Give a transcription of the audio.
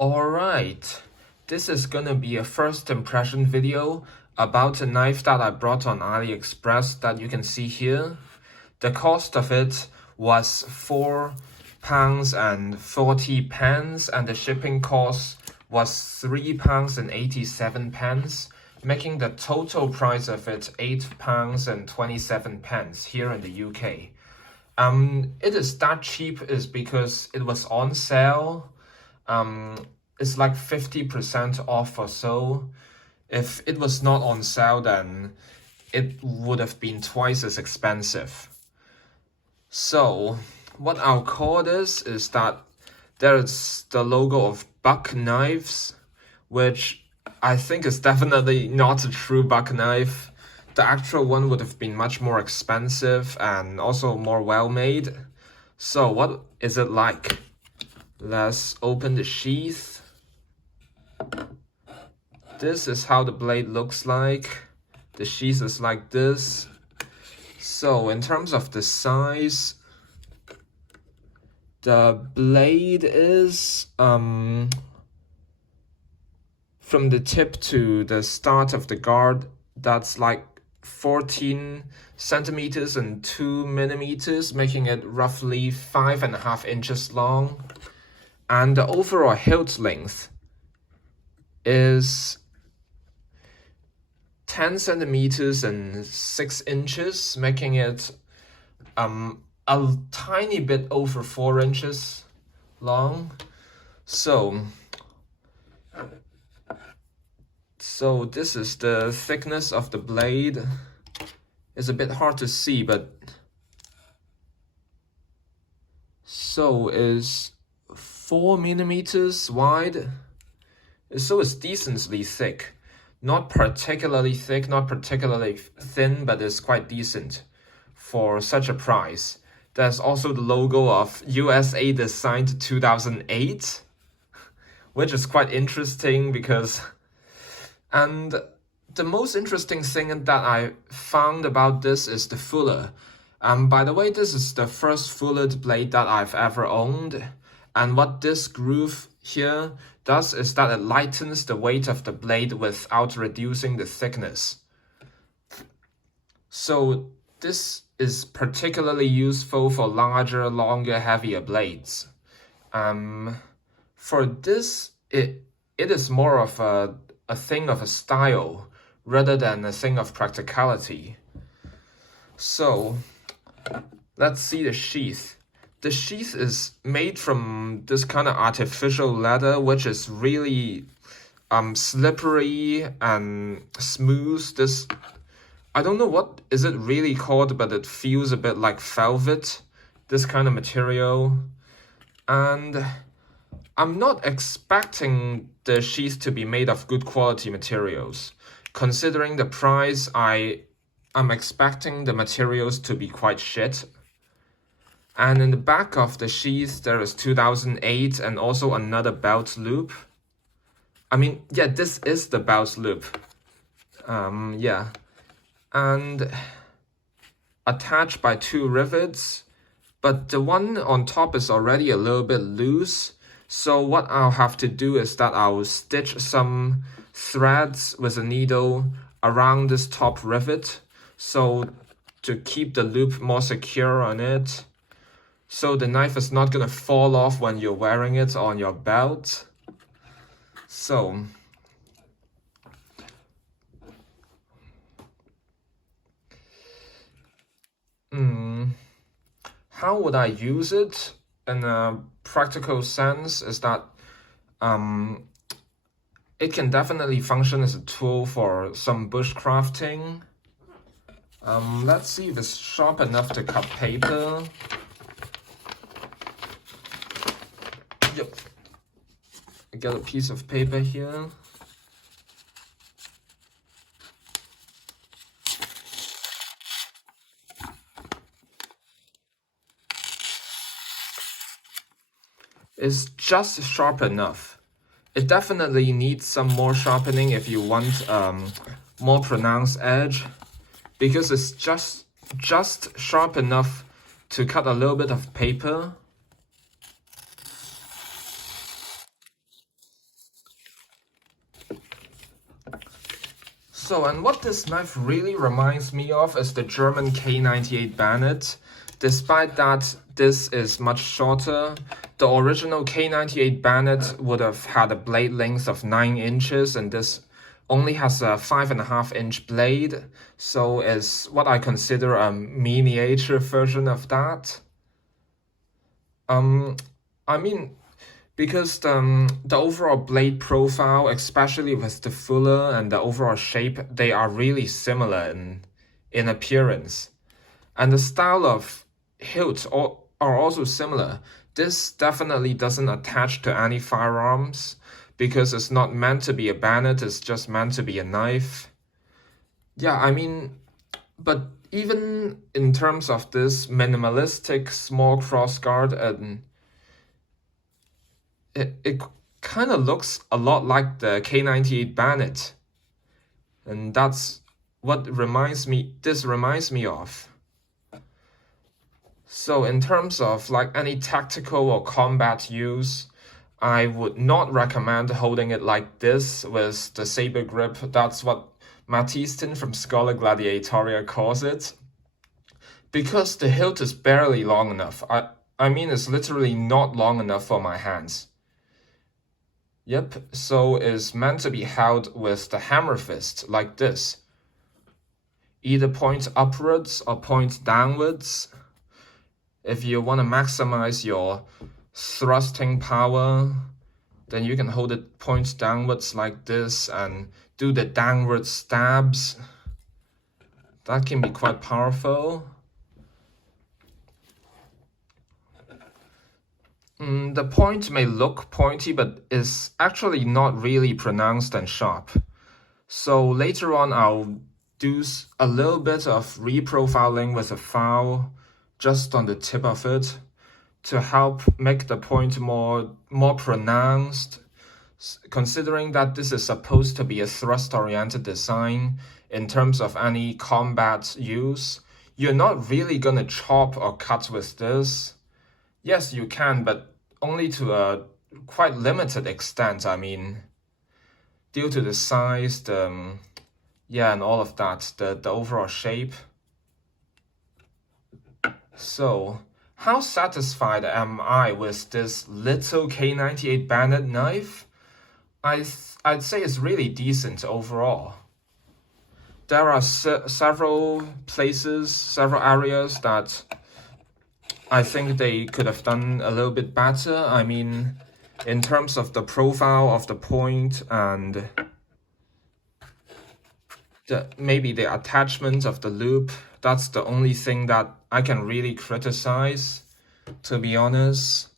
Alright, this is gonna be a first impression video about a knife that I brought on AliExpress that you can see here. The cost of it was £4.40 and the shipping cost was £3.87, making the total price of it £8.27 here in the UK. It is that cheap is because it was on sale. It's like 50% off or so. If it was not on sale, then it would have been twice as expensive. So what I'll call this is that there's the logo of buck knives, which I think is definitely not a true buck knife. The actual one would have been much more expensive and also more well-made. So what is it like? Let's open the sheath. This is how the blade looks like. The sheath is like this. So in terms of the size, the blade is from the tip to the start of the guard, that's like 14 centimeters and 2 millimeters, making it roughly 5.5 inches long. And the overall hilt length is 10 centimeters and 6 inches, making it a tiny bit over 4 inches long. So this is the thickness of the blade. It's a bit hard to see, but so is 4 millimeters wide. So it's decently thick. Not particularly thick, not particularly thin, but it's quite decent for such a price. There's also the logo of USA Designed 2008, which is quite interesting because... And the most interesting thing that I found about this is the fuller. By the way, this is the first fullered blade that I've ever owned. And what this groove here does is that it lightens the weight of the blade without reducing the thickness. So this is particularly useful for larger, longer, heavier blades. For this, it is more of a thing of a style rather than a thing of practicality. So let's see the sheath. The sheath is made from this kind of artificial leather, which is really slippery and smooth. This, I don't know what is it really called, but it feels a bit like velvet, this kind of material. And I'm not expecting the sheath to be made of good quality materials. Considering the price, I'm expecting the materials to be quite shit. And in the back of the sheath, there is 2008 and also another belt loop. I mean, yeah, this is the belt loop. Yeah. And attached by 2 rivets. But the one on top is already a little bit loose. So what I'll have to do is that I'll stitch some threads with a needle around this top rivet. So to keep the loop more secure on it. So the knife is not gonna fall off when you're wearing it on your belt. So how would I use it in a practical sense is that it can definitely function as a tool for some bushcrafting. Let's see if it's sharp enough to cut paper. Yep. I got a piece of paper here. It's just sharp enough. It definitely needs some more sharpening if you want more pronounced edge, because it's just sharp enough to cut a little bit of paper. So, and what this knife really reminds me of is the German K98 bayonet. Despite that this is much shorter, the original K98 bayonet would have had a blade length of 9 inches, and this only has a 5.5-inch blade, so is what I consider a miniature version of that. I mean, because the overall blade profile, especially with the fuller and the overall shape, they are really similar in appearance. And the style of hilt are also similar. This definitely doesn't attach to any firearms because it's not meant to be a bayonet, it's just meant to be a knife. Yeah, I mean, but even in terms of this minimalistic small crossguard, and it kind of looks a lot like the K98 bayonet, and that's what this reminds me of. So in terms of like any tactical or combat use, I would not recommend holding it like this with the saber grip. That's what Mattiston from Schola Gladiatoria calls it. Because the hilt is barely long enough. I mean, it's literally not long enough for my hands. Yep, so it's meant to be held with the hammer fist, like this. Either point upwards or point downwards. If you want to maximize your thrusting power, then you can hold it point downwards like this and do the downward stabs. That can be quite powerful. The point may look pointy, but is actually not really pronounced and sharp. So later on, I'll do a little bit of reprofiling with a file just on the tip of it to help make the point more pronounced, considering that this is supposed to be a thrust-oriented design. In terms of any combat use, you're not really gonna chop or cut with this. Yes, you can, but only to a quite limited extent. I mean, due to the size, yeah, and all of that, the overall shape. So, how satisfied am I with this little K98 bayonet knife? I'd say it's really decent overall. There are several places, several areas that I think they could have done a little bit better. I mean, in terms of the profile of the point and maybe the attachment of the loop, that's the only thing that I can really criticize, to be honest.